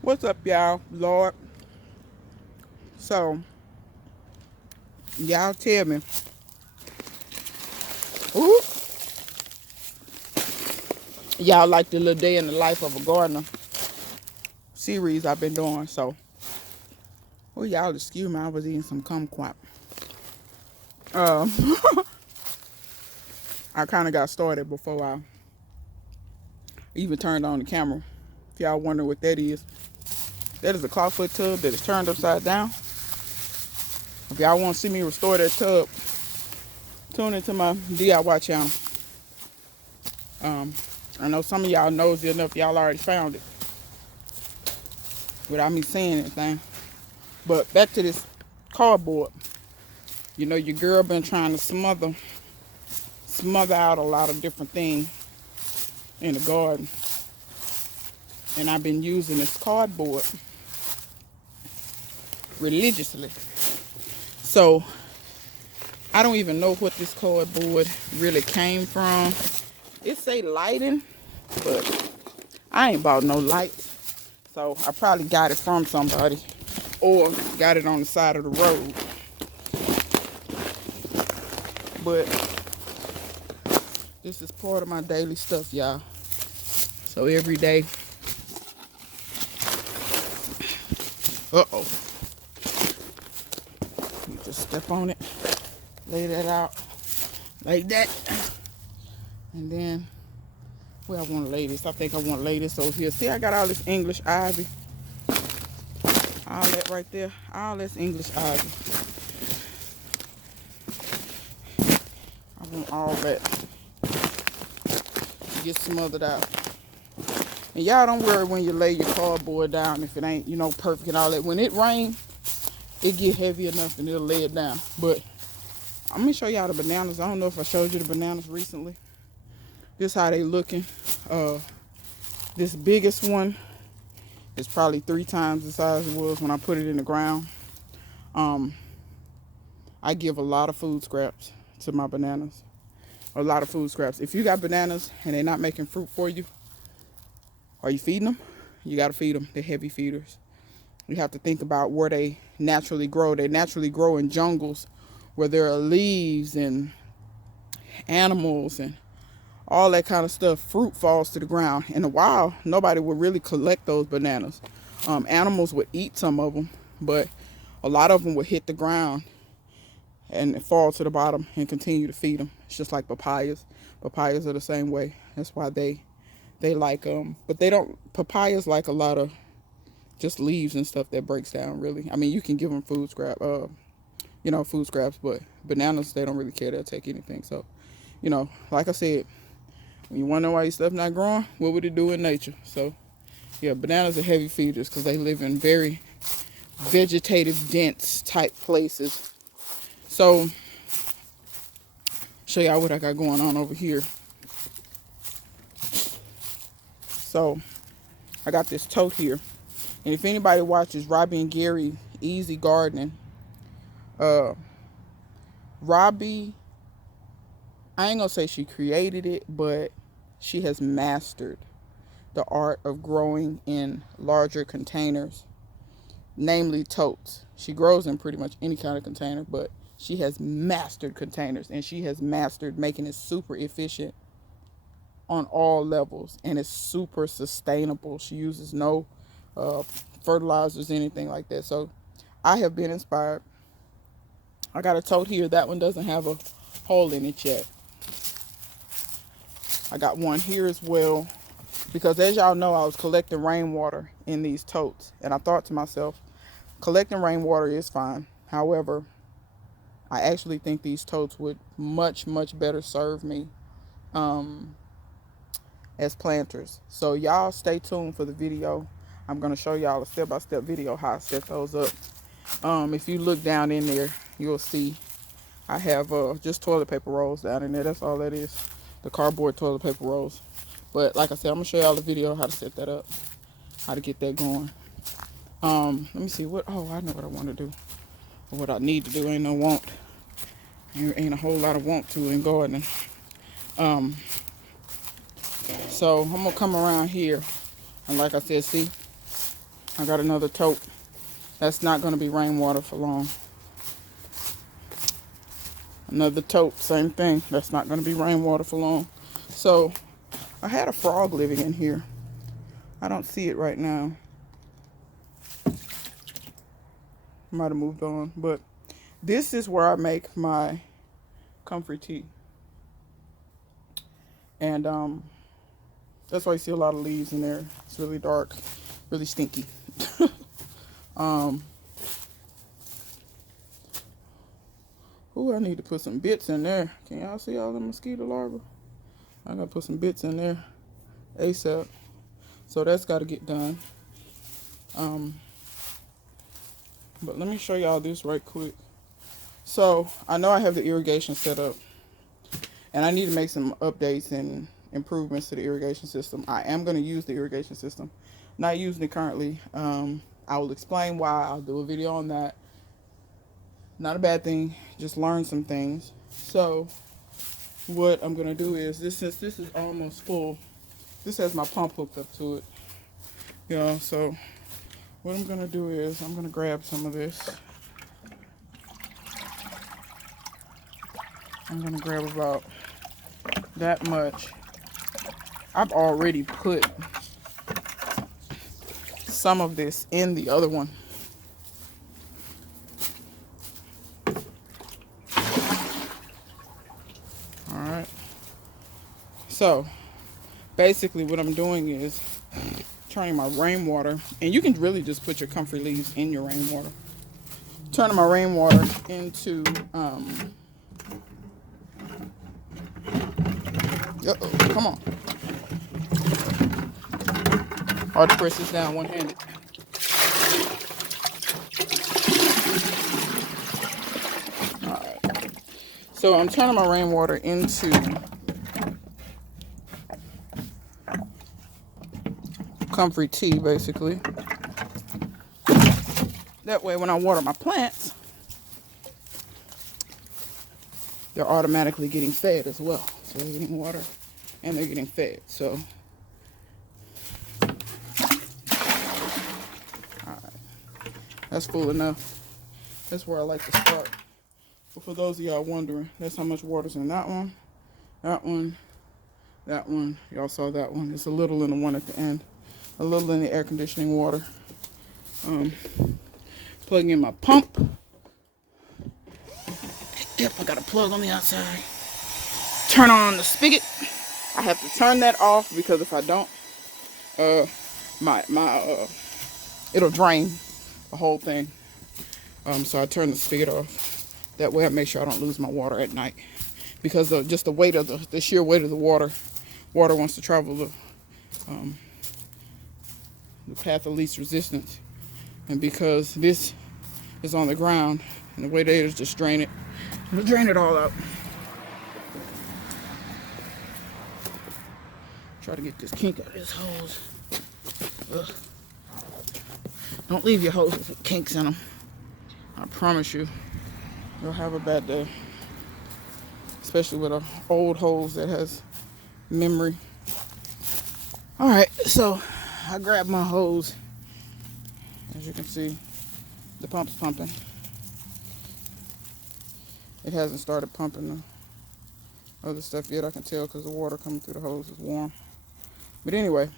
What's up, y'all? Lord. So, y'all tell me, ooh, y'all like the little day in the life of a gardener series I've been doing. So, well, y'all excuse me, I was eating some kumquat. Um, I kind of got started before I even turned on the camera. If y'all wonder what that is a clawfoot tub that is turned upside down. If y'all want to see me restore that tub, tune into my DIY channel. Um, I know some of y'all knows it enough. Y'all already found it without me saying anything. But back to this cardboard. You know, your girl been trying to smother out a lot of different things in the garden. And I've been using this cardboard religiously. So, I don't even know what this cardboard really came from. It say lighting, but I ain't bought no lights. So, I probably got it from somebody or got it on the side of the road. But this is part of my daily stuff, y'all. So every day, you just step on it, lay that out like that, and then where I want to lay this. I think I want to lay this over here. See, I got all this English ivy, all that right there, all that's English ivy. I want all that to get smothered out. And y'all don't worry when you lay your cardboard down if it ain't, perfect and all that. When it rains, it get heavy enough and it'll lay it down. But I'm gonna show y'all the bananas. I don't know if I showed you the bananas recently. This how they looking. This biggest one is probably 3 times the size it was when I put it in the ground. I give a lot of food scraps to my bananas. A lot of food scraps. If you got bananas and they're not making fruit for you, are you feeding them? You gotta feed them. They're heavy feeders. You have to think about where they naturally grow. They naturally grow in jungles where there are leaves and animals and all that kind of stuff. Fruit falls to the ground. In the wild, nobody would really collect those bananas. Animals would eat some of them, but a lot of them would hit the ground and fall to the bottom and continue to feed them. It's just like papayas. Papayas are the same way. That's why they like but they don't. Papayas like a lot of just leaves and stuff that breaks down. Really, I mean, you can give them food scraps, but bananas, they don't really care. They'll take anything. So, like I said, when you wonder why your stuff not growing, what would it do in nature? So, yeah, bananas are heavy feeders because they live in very vegetative, dense type places. So, show y'all what I got going on over here. So, I got this tote here. And if anybody watches Robbie and Gary Easy Gardening, Robbie, I ain't gonna say she created it, but she has mastered the art of growing in larger containers, namely totes. She grows in pretty much any kind of container, but she has mastered containers, and she has mastered making it super efficient on all levels, and it's super sustainable. She uses no fertilizers, anything like that. So I have been inspired. I got a tote here. That one doesn't have a hole in it yet. I got one here as well, because as y'all know, I was collecting rainwater in these totes, and I thought to myself, collecting rainwater is fine. However, I actually think these totes would much better serve me as planters. So y'all stay tuned for the video. I'm going to show y'all a step-by-step video how I set those up. If you look down in there, you'll see I have just toilet paper rolls down in there. That's all that is. The cardboard toilet paper rolls. But like I said, I'm going to show y'all the video how to set that up. How to get that going. Let me see I know what I want to do. Or what I need to do. Ain't no want. There ain't a whole lot of want to in gardening. So I'm going to come around here. And like I said, see, I got another tote. That's not going to be rainwater for long. Another tote, same thing. That's not going to be rainwater for long. So I had a frog living in here. I don't see it right now. Might have moved on, but this is where I make my comfrey tea. And that's why you see a lot of leaves in there. It's really dark, really stinky. Ooh, I need to put some bits in there. Can y'all see all the mosquito larvae? I gotta put some bits in there ASAP. So that's gotta get done. But let me show y'all this right quick. So I know I have the irrigation set up, and I need to make some updates and improvements to the irrigation system. I am going to use the irrigation system. Not using it currently. I will explain why. I'll do a video on that. Not a bad thing. Just learn some things. So what I'm going to do is, since this is almost full, this has my pump hooked up to it. You know, so what I'm going to do is I'm going to grab some of this. I'm going to grab about that much. I've already put some of this in the other one. Alright. So, basically what I'm doing is turning my rainwater, and you can really just put your comfrey leaves in your rainwater. Turning my rainwater into, come on. Hard to press this down one-handed. Alright. So I'm turning my rainwater into comfrey tea, basically. That way when I water my plants, they're automatically getting fed as well. So they're getting water and they're getting fed. So, alright. That's full enough. That's where I like to start. But for those of y'all wondering, that's how much water's in that one, that one, that one. Y'all saw that one. It's a little in the one at the end. A little in the air conditioning water. Plugging in my pump. Yep, I got a plug on the outside. Turn on the spigot. I have to turn that off because if I don't, it'll drain the whole thing. So I turn the spigot off. That way I make sure I don't lose my water at night. Because of just the weight of the sheer weight of the water. Water wants to travel the path of least resistance. And because this is on the ground, and the way they is just drain it. It'll drain it all out. Try to get this kink out of this hose. Ugh. Don't leave your hoses with kinks in them. I promise you, you'll have a bad day. Especially with an old hose that has memory. Alright, so I grabbed my hose. As you can see, the pump's pumping. It hasn't started pumping the other stuff yet. I can tell because the water coming through the hose is warm. But anyway,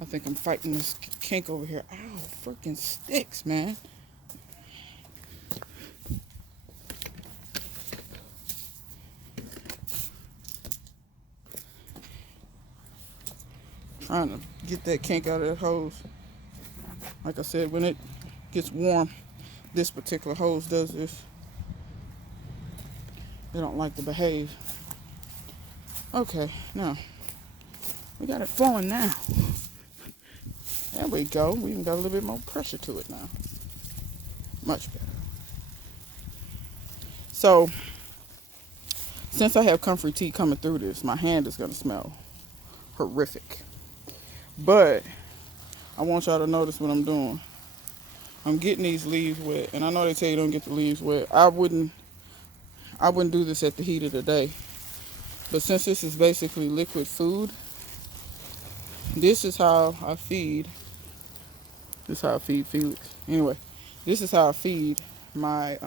I think I'm fighting this kink over here. Ow, freaking sticks, man. Trying to get that kink out of that hose. Like I said, when it gets warm, this particular hose does this. They don't like to behave. Okay, now we got it flowing now. There we go. We even got a little bit more pressure to it now. Much better. So, since I have comfrey tea coming through this, my hand is going to smell horrific. But I want y'all to notice what I'm doing. I'm getting these leaves wet, and I know they tell you don't get the leaves wet. I wouldn't do this at the heat of the day But since this is basically liquid food, this is how I feed. This is how I feed Felix. Anyway, this is how I feed my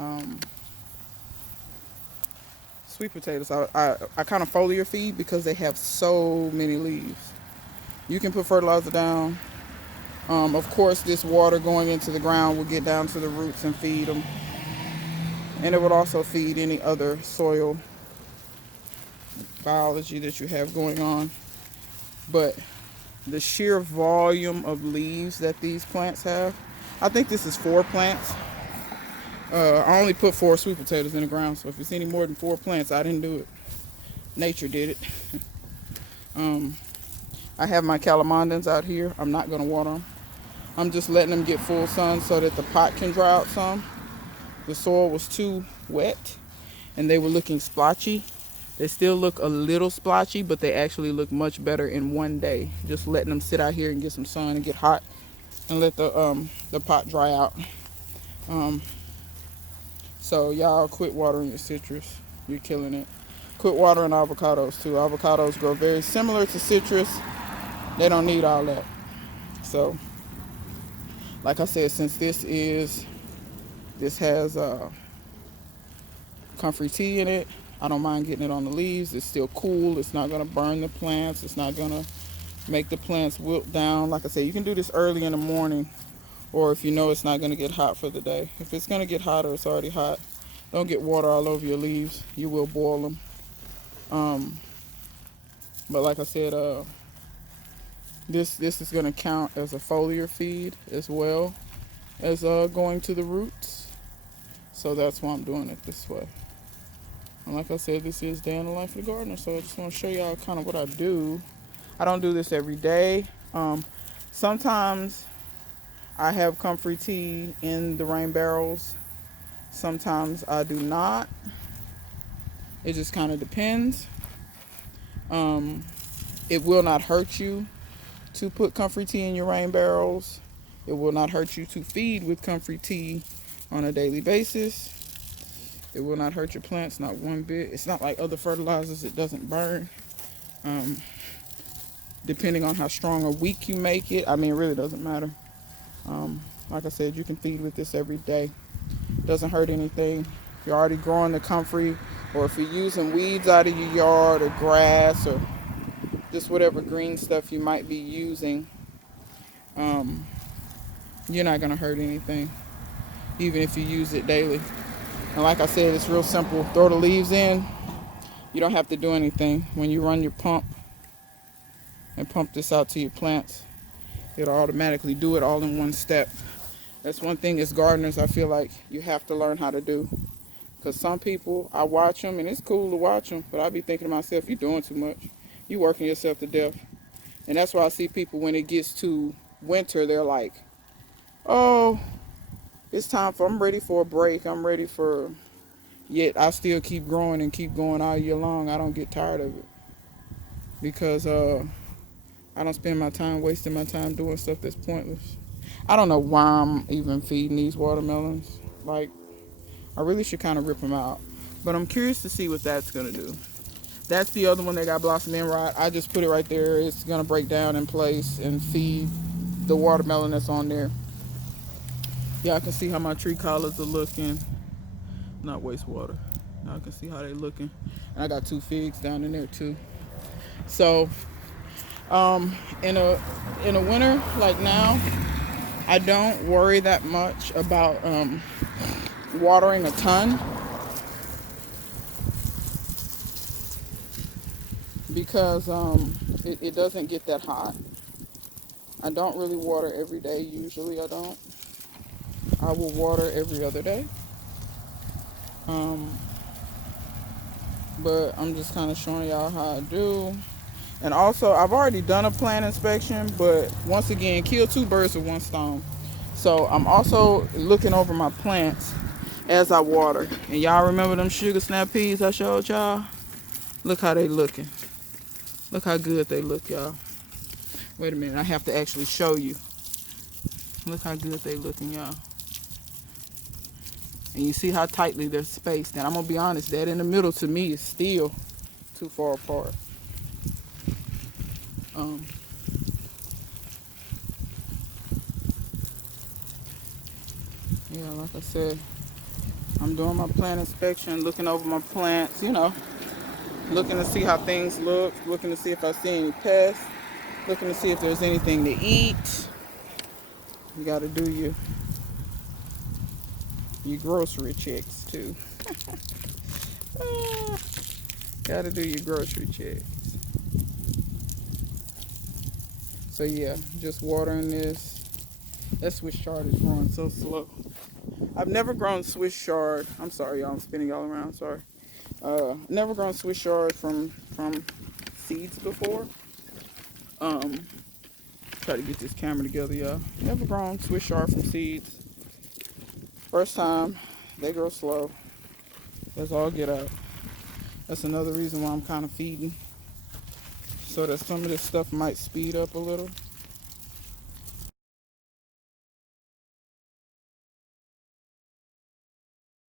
sweet potatoes. I kind of foliar feed because they have so many leaves. You can put fertilizer down. Of course, this water going into the ground will get down to the roots and feed them. And it would also feed any other soil biology that you have going on. But the sheer volume of leaves that these plants have, I think this is 4 plants. I only put 4 sweet potatoes in the ground, so if it's any more than 4 plants, I didn't do it. Nature did it. I have my calamondins out here. I'm not going to water them. I'm just letting them get full sun so that the pot can dry out some. The soil was too wet and they were looking splotchy. They still look a little splotchy, but they actually look much better in one day. Just letting them sit out here and get some sun and get hot and let the pot dry out. So y'all quit watering your citrus. You're killing it. Quit watering avocados too. Avocados grow very similar to citrus. They don't need all that. So, like I said, since this has comfrey tea in it, I don't mind getting it on the leaves. It's still cool. It's not going to burn the plants. It's not going to make the plants wilt down. Like I said, you can do this early in the morning, or if you know it's not going to get hot for the day. If it's going to get hot or it's already hot, don't get water all over your leaves. You will boil them. But like I said, this is going to count as a foliar feed as well as going to the roots. So that's why I'm doing it this way. And like I said, this is Day in the Life of the Gardener. So I just want to show y'all kind of what I do. I don't do this every day. Sometimes I have comfrey tea in the rain barrels. Sometimes I do not. It just kind of depends. It will not hurt you to put comfrey tea in your rain barrels. It will not hurt you to feed with comfrey tea on a daily basis. It will not hurt your plants, not one bit. It's not like other fertilizers, it doesn't burn. Depending on how strong or weak you make it, I mean, it really doesn't matter. Like I said, you can feed with this every day. Doesn't hurt anything. If you're already growing the comfrey, or if you're using weeds out of your yard, or grass, or just whatever green stuff you might be using, you're not going to hurt anything, even if you use it daily. And like I said, it's real simple. Throw the leaves in. You don't have to do anything. When you run your pump and pump this out to your plants, it'll automatically do it all in one step. That's one thing as gardeners I feel like you have to learn how to do. Because some people, I watch them, and it's cool to watch them, but I be thinking to myself, you're doing too much. You're working yourself to death. And that's why I see people, when it gets to winter, they're like, oh, it's time for, I'm ready for a break. I'm ready for, yet I still keep growing and keep going all year long. I don't get tired of it. Because I don't spend my time wasting my time doing stuff that's pointless. I don't know why I'm even feeding these watermelons. Like, I really should kind of rip them out. But I'm curious to see what that's going to do. That's the other one that got blossom end rot. I just put it right there. It's going to break down in place and feed the watermelon that's on there. Y'all can see how my tree collars are looking. Not wastewater. Y'all can see how they're looking. And I got 2 figs down in there too. So, in a winter like now, I don't worry that much about watering a ton, because it doesn't get that hot. I don't really water every day. Usually I don't. I will water every other day. But I'm just kind of showing y'all how I do. And also, I've already done a plant inspection, but once again, kill 2 birds with 1 stone. So I'm also looking over my plants as I water. And y'all remember them sugar snap peas I showed y'all? Look how they looking. Look how good they look, y'all. Wait a minute, I have to actually show you. Look how good they looking, y'all. And you see how tightly they're spaced. And I'm gonna be honest, that in the middle to me is still too far apart. Yeah, like I said, I'm doing my plant inspection, looking over my plants, you know, looking to see how things look, looking to see if I see any pests, looking to see if there's anything to eat. You got to do your grocery checks too. Got to do your grocery checks. So yeah, just watering this. That Swiss chard is growing so slow. I've never grown Swiss chard. I'm sorry, y'all. I'm spinning y'all around. Sorry. Never grown Swiss chard from seeds before. Try to get this camera together, y'all. Never grown Swiss chard from seeds. First time. They grow slow. That's all get out. That's another reason why I'm kind of feeding, so that some of this stuff might speed up a little.